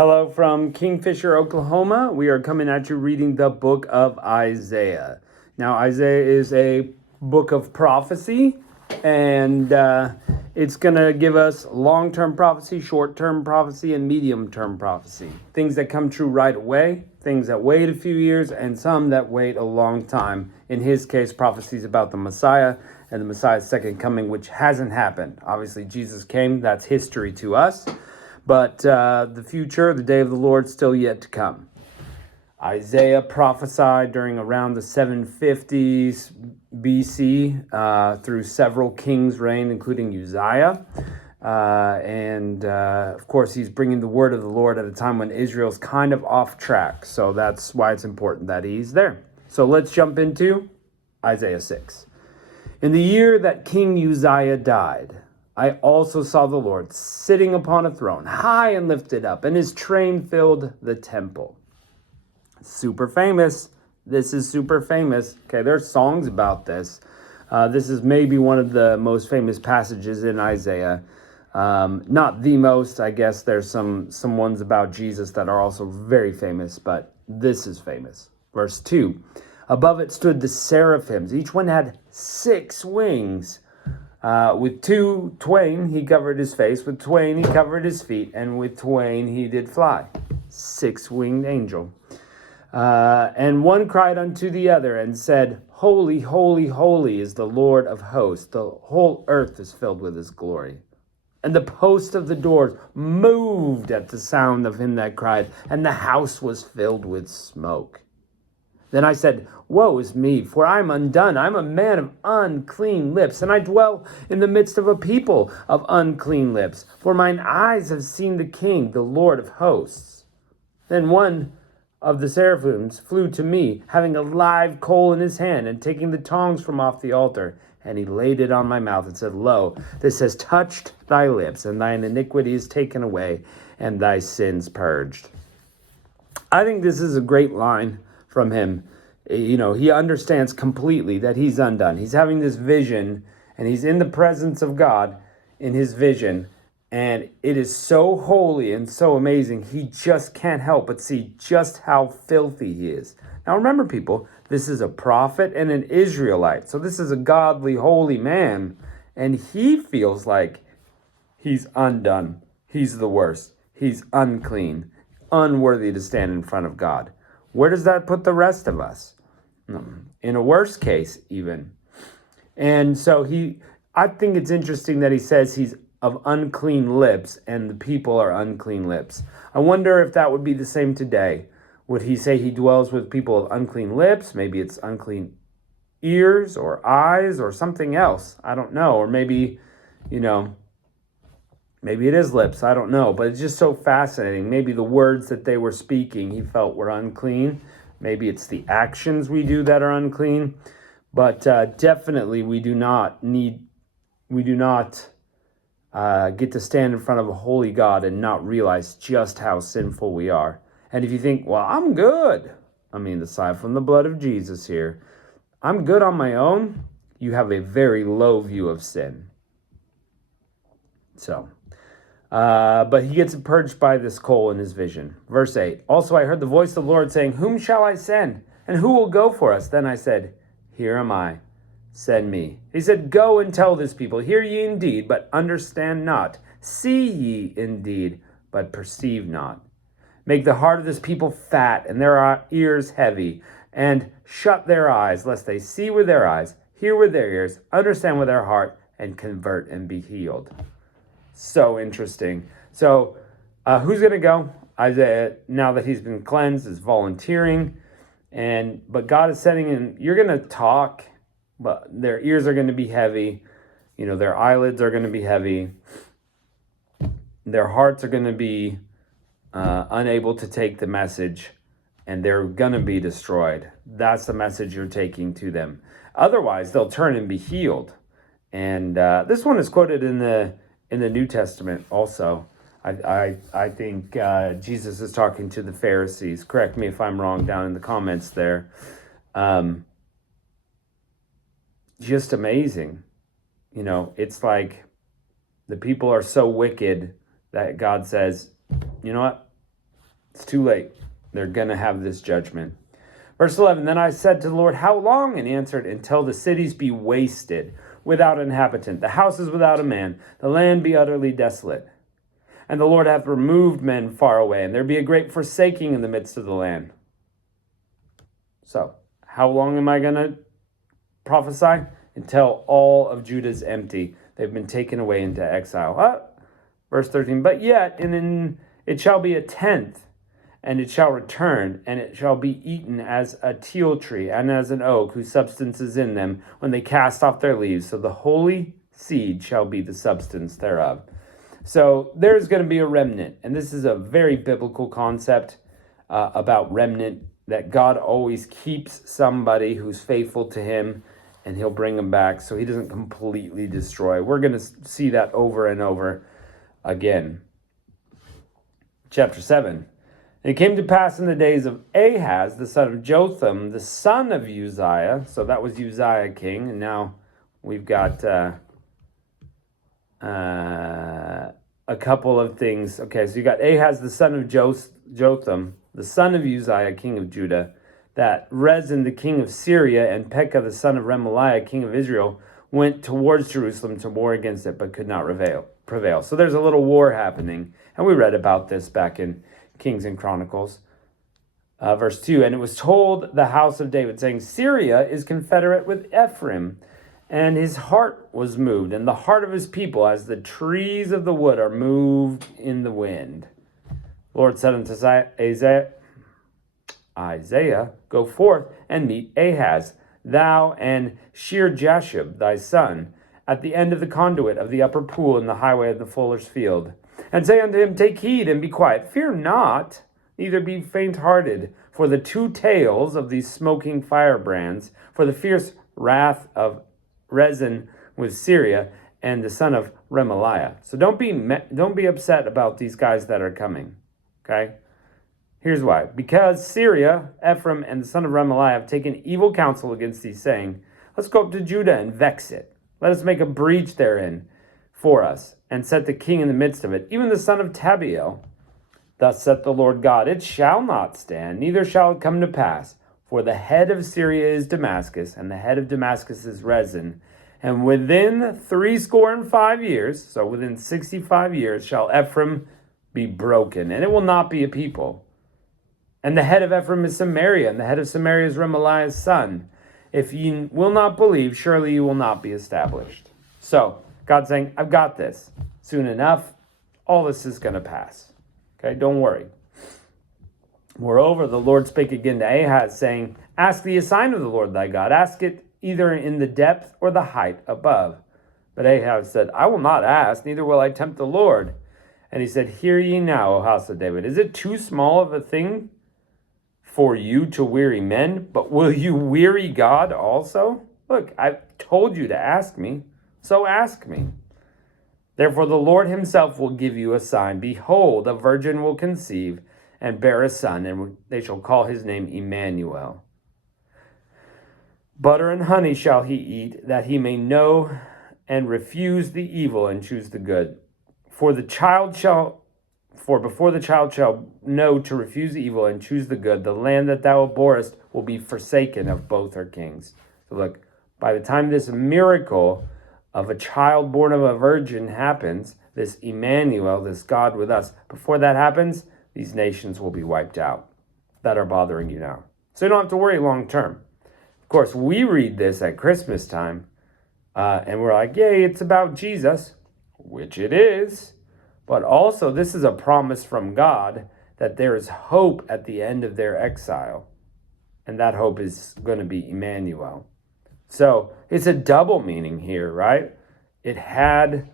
Hello from Kingfisher, Oklahoma. We are coming at you reading the book of Isaiah. Now, Isaiah is a book of prophecy, and it's going to give us long-term prophecy, short-term prophecy, and medium-term prophecy. Things that come true right away, things that wait a few years, and some that wait a long time. In his case, prophecies about the Messiah and the Messiah's second coming, which hasn't happened. Obviously, Jesus came. That's history to us. But the future, the day of the Lord, still yet to come. Isaiah prophesied during around the 750s BC through several kings' reign, including Uzziah. Of course, he's bringing the word of the Lord at a time when Israel's kind of off track. So that's why it's important that he's there. So let's jump into Isaiah 6. In the year that King Uzziah died, I also saw the Lord sitting upon a throne, high and lifted up, and his train filled the temple. Super famous. This is super famous. Okay, there's songs about this. This is maybe one of the most famous passages in Isaiah. Not the most, I guess. There's some ones about Jesus that are also very famous, but this is famous. Verse 2. Above it stood the seraphims. Each one had 6 wings. With twain he covered his face, with twain he covered his feet, and with twain he did fly. 6-winged angel. And one cried unto the other and said, Holy, holy, holy is the Lord of hosts. The whole earth is filled with his glory. And the posts of the doors moved at the sound of him that cried, and the house was filled with smoke. Then I said, Woe is me, for I am undone. I am a man of unclean lips, and I dwell in the midst of a people of unclean lips. For mine eyes have seen the King, the Lord of hosts. Then one of the seraphims flew to me, having a live coal in his hand, and taking the tongs from off the altar. And he laid it on my mouth and said, Lo, this has touched thy lips, and thine iniquity is taken away, and thy sins purged. I think this is a great line from him. You know, he understands completely that he's undone. He's having this vision, and he's in the presence of God in his vision, and it is so holy and so amazing. He just can't help but see just how filthy he is. Now remember, people, this is a prophet and an Israelite. So this is a godly, holy man, and he feels like he's undone. He's the worst. He's unclean, unworthy to stand in front of God. Where does that put the rest of us? In a worse case, even. And so I think it's interesting that he says he's of unclean lips and the people are unclean lips. I wonder if that would be the same today. Would he say he dwells with people of unclean lips? Maybe it's unclean ears or eyes or something else. I don't know. Or maybe, maybe it is lips. I don't know. But it's just so fascinating. Maybe the words that they were speaking he felt were unclean. Maybe it's the actions we do that are unclean. But definitely we do not get to stand in front of a holy God and not realize just how sinful we are. And if you think, well, I'm good. I mean, aside from the blood of Jesus here, I'm good on my own. You have a very low view of sin. So, but he gets purged by this coal in his vision. Verse 8, also I heard the voice of the Lord saying, Whom shall I send? And who will go for us? Then I said, Here am I. Send me. He said, Go and tell this people, hear ye indeed, but understand not. See ye indeed, but perceive not. Make the heart of this people fat, and their ears heavy, and shut their eyes, lest they see with their eyes, hear with their ears, understand with their heart, and convert and be healed. So interesting. So who's going to go? Isaiah, now that he's been cleansed, is volunteering. But God is sending in, you're going to talk, but their ears are going to be heavy. Their eyelids are going to be heavy. Their hearts are going to be unable to take the message, and they're going to be destroyed. That's the message you're taking to them. Otherwise, they'll turn and be healed. And this one is quoted in the New Testament also. I think Jesus is talking to the Pharisees. Correct me if I'm wrong down in the comments there. Just amazing. It's like the people are so wicked that God says, you know what? It's too late. They're going to have this judgment. Verse 11, then I said to the Lord, how long? And he answered, until the cities be wasted, without inhabitant, the houses without a man, the land be utterly desolate. And the Lord hath removed men far away, and there be a great forsaking in the midst of the land. So, how long am I going to prophesy? Until all of Judah is empty. They've been taken away into exile. Verse 13, but yet it shall be a tenth, and it shall return, and it shall be eaten as a teil tree, and as an oak, whose substance is in them, when they cast off their leaves. So the holy seed shall be the substance thereof. So there's going to be a remnant, and this is a very biblical concept about remnant, that God always keeps somebody who's faithful to him, and he'll bring them back so he doesn't completely destroy. We're going to see that over and over again. Chapter 7. And it came to pass in the days of Ahaz, the son of Jotham, the son of Uzziah. So that was Uzziah king, and now we've got a couple of things. Okay, so you got Ahaz, the son of Jotham, the son of Uzziah, king of Judah, that Rezin, the king of Syria, and Pekah, the son of Remaliah, king of Israel, went towards Jerusalem to war against it, but could not prevail. So there's a little war happening, and we read about this back in Kings and Chronicles. Verse 2, and it was told the house of David, saying, Syria is confederate with Ephraim, and his heart was moved, and the heart of his people, as the trees of the wood are moved in the wind. The Lord said unto Isaiah, go forth and meet Ahaz, thou and Shear-Jashub thy son, at the end of the conduit of the upper pool in the highway of the fuller's field. And say unto him, take heed and be quiet, fear not, neither be faint-hearted, for the two tails of these smoking firebrands, for the fierce wrath of Rezin with Syria, and the son of Remaliah. So don't be upset about these guys that are coming, okay? Here's why. Because Syria, Ephraim, and the son of Remaliah have taken evil counsel against thee, saying, let's go up to Judah and vex it. Let us make a breach therein for us, and set the king in the midst of it, even the son of Tabiel. Thus saith the Lord God, it shall not stand, neither shall it come to pass. For the head of Syria is Damascus, and the head of Damascus is Rezin. And within 65 years, so within 65 years, shall Ephraim be broken, and it will not be a people. And the head of Ephraim is Samaria, and the head of Samaria is Remaliah's son. If ye will not believe, surely you will not be established. So, God's saying, I've got this. Soon enough, all this is going to pass. Okay, don't worry. Moreover, the Lord spake again to Ahaz, saying, ask thee a sign of the Lord thy God. Ask it either in the depth or the height above. But Ahaz said, I will not ask, neither will I tempt the Lord. And he said, hear ye now, O house of David. Is it too small of a thing for you to weary men? But will you weary God also? Look, I've told you to ask me, so ask me. Therefore the Lord himself will give you a sign. Behold, a virgin will conceive and bear a son, and they shall call his name Immanuel. Butter and honey shall he eat, that he may know and refuse the evil and choose the good. For before the child shall know to refuse the evil and choose the good, the land that thou abhorrest will be forsaken of both her kings. So look, by the time this miracle of a child born of a virgin happens, this Immanuel, this God with us, before that happens, these nations will be wiped out that are bothering you now. So you don't have to worry long term. Of course, we read this at Christmas time, and we're like, yay, it's about Jesus, which it is. But also, this is a promise from God that there is hope at the end of their exile. And that hope is going to be Immanuel. So it's a double meaning here, right? It had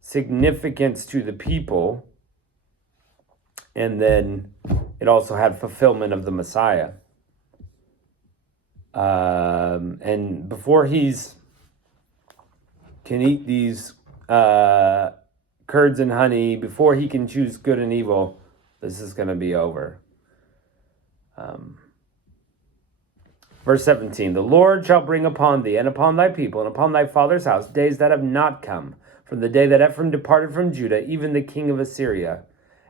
significance to the people, and then it also had fulfillment of the Messiah. And before he's can eat these curds and honey, before he can choose good and evil, this is going to be over. Verse 17, the Lord shall bring upon thee and upon thy people and upon thy father's house days that have not come, from the day that Ephraim departed from Judah, even the king of Assyria.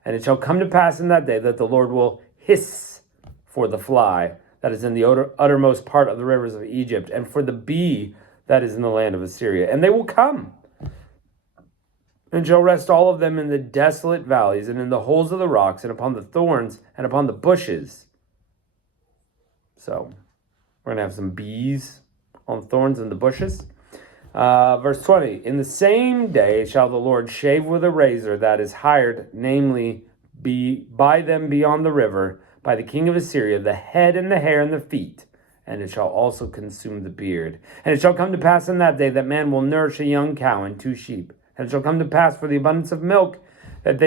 And it shall come to pass in that day that the Lord will hiss for the fly that is in the uttermost part of the rivers of Egypt, and for the bee that is in the land of Assyria. And they will come, and shall rest all of them in the desolate valleys, and in the holes of the rocks, and upon the thorns, and upon the bushes. So, we're going to have some bees on thorns and the bushes. Verse 20, in the same day shall the Lord shave with a razor that is hired, namely, be by them beyond the river, by the king of Assyria, the head and the hair and the feet, and it shall also consume the beard. And it shall come to pass in that day that man will nourish a young cow and 2 sheep. And it shall come to pass for the abundance of milk that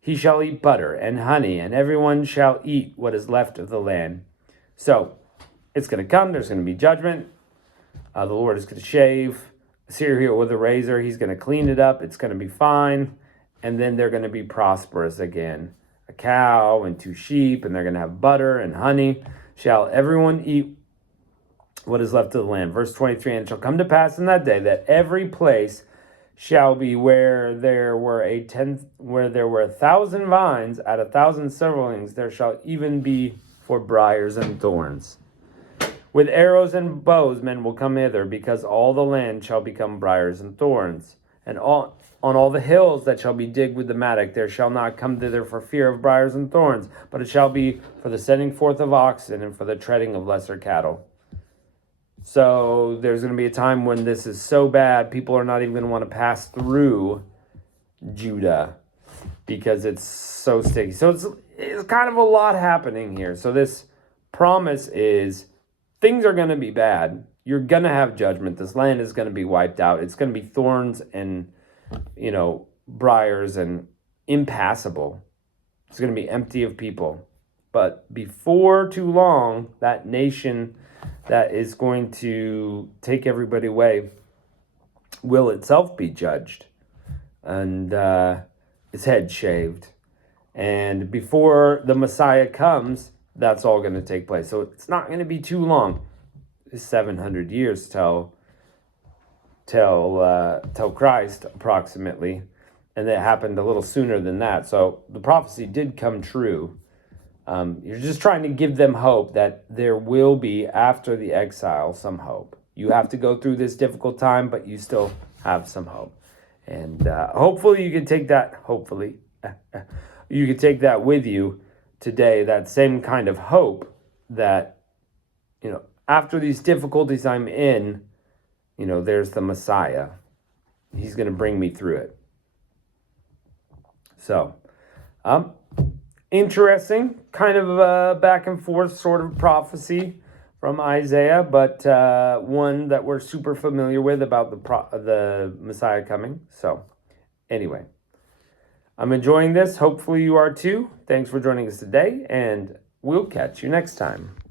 he shall eat butter and honey, and everyone shall eat what is left of the land. So, it's going to come, there's going to be judgment. The Lord is going to shave Assyria with a razor. He's going to clean it up. It's going to be fine. And then they're going to be prosperous again. A cow and 2 sheep, and they're going to have butter and honey. Shall everyone eat what is left of the land? Verse 23, and it shall come to pass in that day that every place shall be where there were 1,000 vines at 1,000 severlings, there shall even be for briars and thorns. With arrows and bows men will come hither, because all the land shall become briars and thorns. And on all the hills that shall be digged with the mattock, there shall not come thither for fear of briars and thorns, but it shall be for the setting forth of oxen and for the treading of lesser cattle. So there's going to be a time when this is so bad, people are not even going to want to pass through Judah because it's so sticky. So it's kind of a lot happening here. So this promise is things are going to be bad. You're going to have judgment. This land is going to be wiped out. It's going to be thorns and, briars and impassable. It's going to be empty of people. But before too long, that nation that is going to take everybody away will itself be judged and its head shaved. And before the Messiah comes, that's all going to take place. So it's not going to be too long. It's 700 years till Christ, approximately. And it happened a little sooner than that. So the prophecy did come true. You're just trying to give them hope that there will be, after the exile, some hope. You have to go through this difficult time, but you still have some hope. And hopefully you can take that, you can take that with you today, that same kind of hope that, after these difficulties I'm in, there's the Messiah. He's going to bring me through it. So, interesting, kind of a back and forth sort of prophecy from Isaiah, but one that we're super familiar with about the Messiah coming. So, anyway, I'm enjoying this. Hopefully you are too. Thanks for joining us today, and we'll catch you next time.